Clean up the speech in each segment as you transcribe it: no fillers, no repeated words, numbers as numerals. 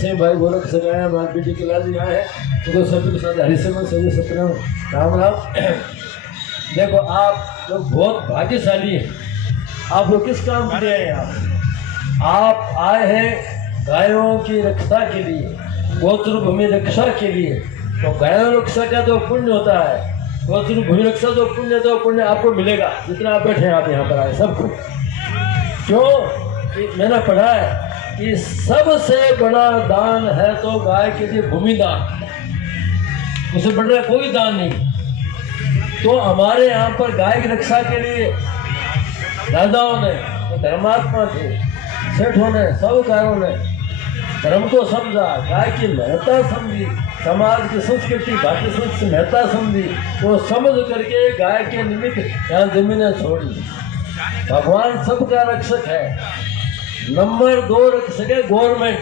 सिंह भाई गोरख सगाया मालपीटी के लाल यहाँ है तो सभी के साथ हरिशमन सभी सपना राम राम। देखो आप लोग बहुत भाग्यशाली हैं। आप लोग किस काम के लिए आए हैं? आप आए हैं गायों की रक्षा के लिए, गोत्र भूमि रक्षा के लिए। तो गायों रक्षा का जो पुण्य होता है, गोत्र भूमि रक्षा जो पुण्य आपको मिलेगा जितना आप बैठे हैं। आप यहाँ पर आए सबको क्यों कि मैंने पढ़ा है कि सबसे बड़ा दान है तो गाय के लिए भूमि दान, उससे बढ़ कोई दान नहीं। तो हमारे यहाँ पर गाय की रक्षा के लिए दादाओं ने, तो धर्मात्मा थे, सेठों ने, सब कारों ने धर्म को समझा, गाय की महत्ता समझी, समाज की संस्कृति भारतीय संस्कृति की महत्ता समझी, वो समझ करके गाय के निमित्त यहाँ जमीनें छोड़ी। भगवान सबका रक्षक है। नंबर 2 रक्षक है गवर्नमेंट।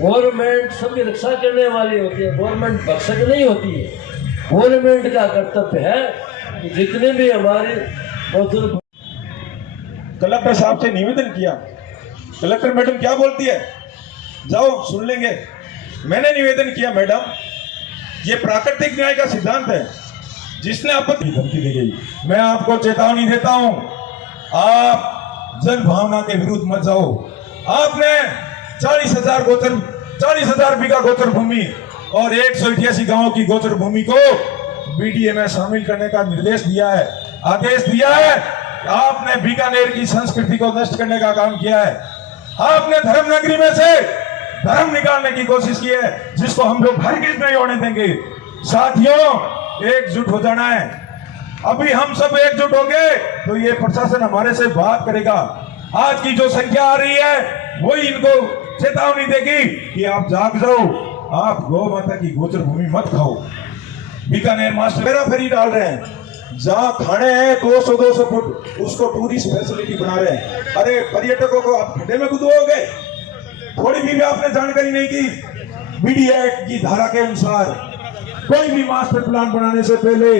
गवर्नमेंट सबकी रक्षा करने वाली होती है, गवर्नमेंट भक्षक नहीं होती है। गवर्नमेंट का कर्तव्य है कि जितने भी हमारे कलेक्टर साहब से निवेदन किया। कलेक्टर मैडम क्या बोलती है, जाओ सुन लेंगे। मैंने निवेदन किया मैडम, ये प्राकृतिक न्याय का सिद्धांत है, जिसने आपत्ति धमकी दी गई। मैं आपको चेतावनी देता हूं, आप जन भावना के विरुद्ध मत जाओ। आपने 40,000 बीघा गोचर भूमि और 188 गांवों की गोचर भूमि को बीडीए में शामिल करने का निर्देश दिया है, आदेश दिया है। आपने बीकानेर की संस्कृति को नष्ट करने का काम किया है। आपने धर्मनगरी में से धर्म निकालने की कोशिश की है, जिसको हम लोग हरगिज नहीं होने देंगे। साथियों, एकजुट हो जाना है। अभी हम सब एकजुट होंगे तो ये प्रशासन हमारे से बात करेगा। आज की जो संख्या आ रही है वही इनको चेतावनी देगी कि आप जाग जाओ, आप गौ माता की गोचर भूमि मत खाओ। बीकानेर मास्टर मेरा फेरी डाल रहे हैं, जहाँ खाने हैं 200 फुट उसको टूरिस्ट फैसिलिटी बना रहे हैं। अरे पर्यटकों को आप खड्डे में कूदोगे? थोड़ी भी आपने जानकारी नहीं की। बीडी एक्ट की धारा के अनुसार कोई भी मास्टर प्लान बनाने से पहले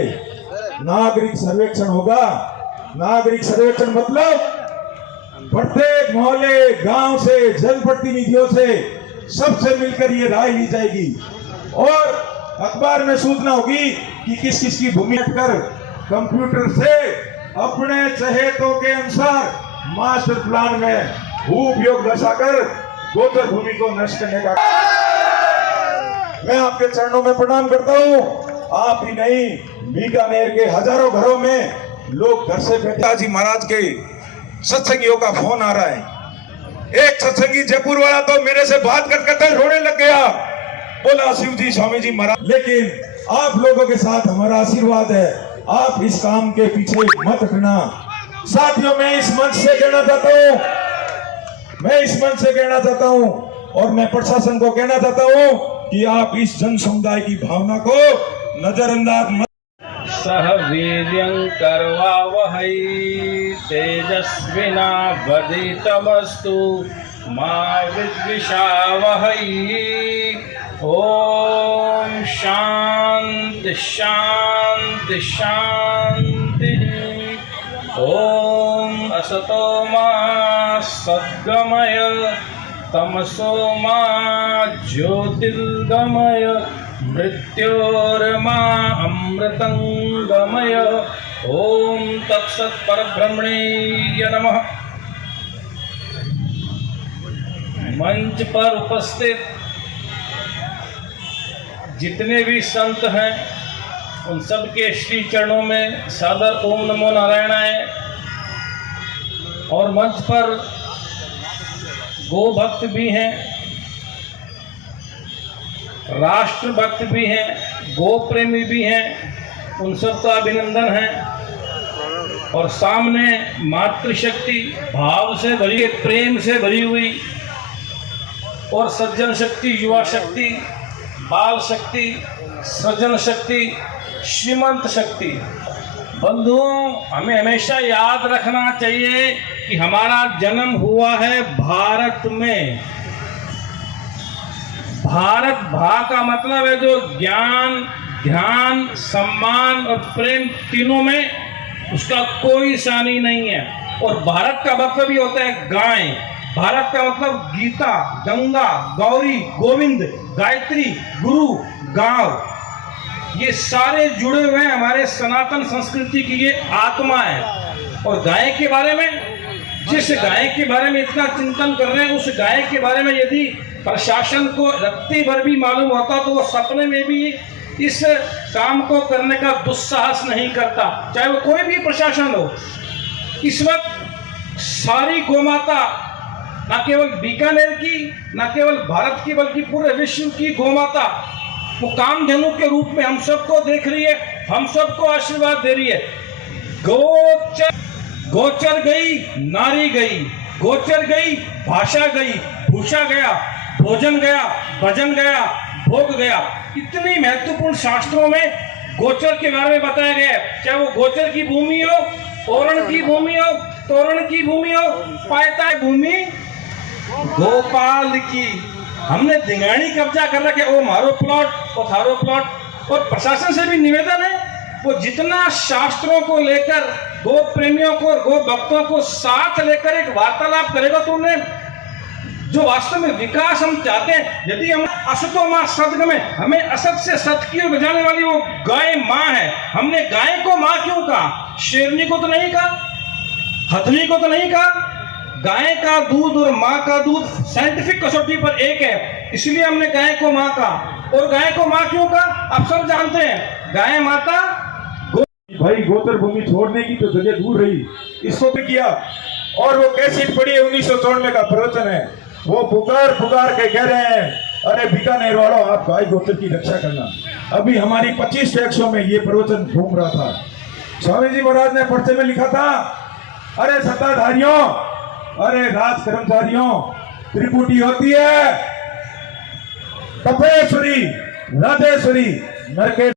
नागरिक सर्वेक्षण होगा। नागरिक सर्वेक्षण मतलब प्रत्येक मोहल्ले, गांव से, जनप्रतिनिधियों से, सबसे मिलकर ये राय ली जाएगी और अखबार में सूचना होगी कि किस किस की भूमि कर कंप्यूटर से अपने चहेतों के अनुसार मास्टर प्लान में उपयोग दर्शाकर गोचर भूमि को नष्ट करने का। मैं आपके चरणों में प्रणाम करता हूं। आप ही नहीं, बीकानेर के हजारों घरों में लोग घर से बैठे। जी महाराज के सत्संगियों का फोन आ रहा है। एक सत्संगी जयपुर वाला तो मेरे से बात करते रोने लग गया, बोला शिव जी स्वामी जी महाराज। लेकिन आप लोगों के साथ हमारा आशीर्वाद है, आप इस काम के पीछे मत हटना। साथियों, मैं इस मंच से कहना चाहता हूं और मैं प्रशासन को कहना चाहता हूं कि आप इस जन समुदाय की भावना को नजरअंदाज मत। सह वीर्यं करवावहै तेजस्विना वधितमस्तु मा विद्विषावहै। ओम शांति शांति शांति। ओम असतो मा सद्गमय तमसो मा ज्योतिर्गमय मृत्योर्मा अमृतंगमय। ओम तत्सत् परब्रह्मणे नमः। मंच पर उपस्थित जितने भी संत हैं उन सब के श्री चरणों में सादर ओम नमो नारायणाय। और मंच पर गो भक्त भी हैं, राष्ट्र भक्त भी हैं, गो प्रेमी भी हैं, उन सबका अभिनंदन है। और सामने मातृशक्ति भाव से भरी, प्रेम से भरी हुई और सज्जन शक्ति, युवा शक्ति, बाल शक्ति, सृजन शक्ति, श्रीमंत शक्ति। बंधुओं, हमें हमेशा याद रखना चाहिए कि हमारा जन्म हुआ है भारत में। भारत भा का मतलब है जो ज्ञान, ध्यान, सम्मान और प्रेम तीनों में उसका कोई सानी नहीं है। और भारत का मतलब ही होता है गाय। भारत का मतलब गीता, गंगा, गौरी, गोविंद, गायत्री, गुरु, गांव, ये सारे जुड़े हुए हैं हमारे सनातन संस्कृति की, ये आत्मा है। और गाय के बारे में, जिस गाय के बारे में इतना चिंतन कर रहे हैं, उस गाय के बारे में यदि प्रशासन को रत्ती भर भी मालूम होता तो वो सपने में भी इस काम को करने का दुस्साहस नहीं करता, चाहे वो कोई भी प्रशासन हो। इस वक्त सारी गोमाता, न केवल बीकानेर की, न केवल भारत की, बल्कि पूरे विश्व की गोमाता वो कामधेनु के रूप में हम सबको देख रही है, हम सबको आशीर्वाद दे रही है। गोचर गई, नारी गई, गोचर गई, भाषा गई, भूषा गया, भोजन गया, भजन गया, भोग गया। इतनी महत्वपूर्ण शास्त्रों में गोचर के बारे में बताया गया है, चाहे वो गोचर की भूमि हो, ओरण की भूमि हो, तोरण की भूमि हो, पायता भूमि गोपाल की। हमने दिंगाणी कब्जा कर रखे, वो मारो प्लॉट, वो थारो प्लॉट। और प्रशासन से भी निवेदन है, वो जितना शास्त्रों को लेकर गो प्रेमियों को, गो भक्तों को साथ लेकर एक वार्तालाप करेगा तो उन्हें जो वास्तव में विकास हम चाहते हैं, यदि हम असतो माँ सदगमे, हमें असत से सत की ओर बजाने वाली वो गाय माँ है। हमने गाय को माँ क्यों कहा? शेरनी को तो नहीं कहा, हथनी को तो नहीं कहा। गाय का दूध और माँ का दूध साइंटिफिक कसौटी पर एक है, इसलिए हमने गाय को माँ कहा। और गाय को माँ क्यों कहा? आप सब जानते हैं, गाय माता भाई गोचर भूमि छोड़ने की तो जगह दूर रही, इसको भी किया। और वो कैसेट पड़ी है 1994 का प्रवचन है, वो पुकार पुकार के कह रहे हैं, अरे बीकानेर वालों आप गाय गोचर की रक्षा करना। अभी हमारी 25 टैक्सों में ये प्रवचन घूम रहा था। स्वामी जी महाराज ने पर्चे में लिखा था, अरे सत्ताधारियों, अरे राज कर्मचारियों, त्रिपुटी होती है तपेश्वरी, राधेश्वरी, नरके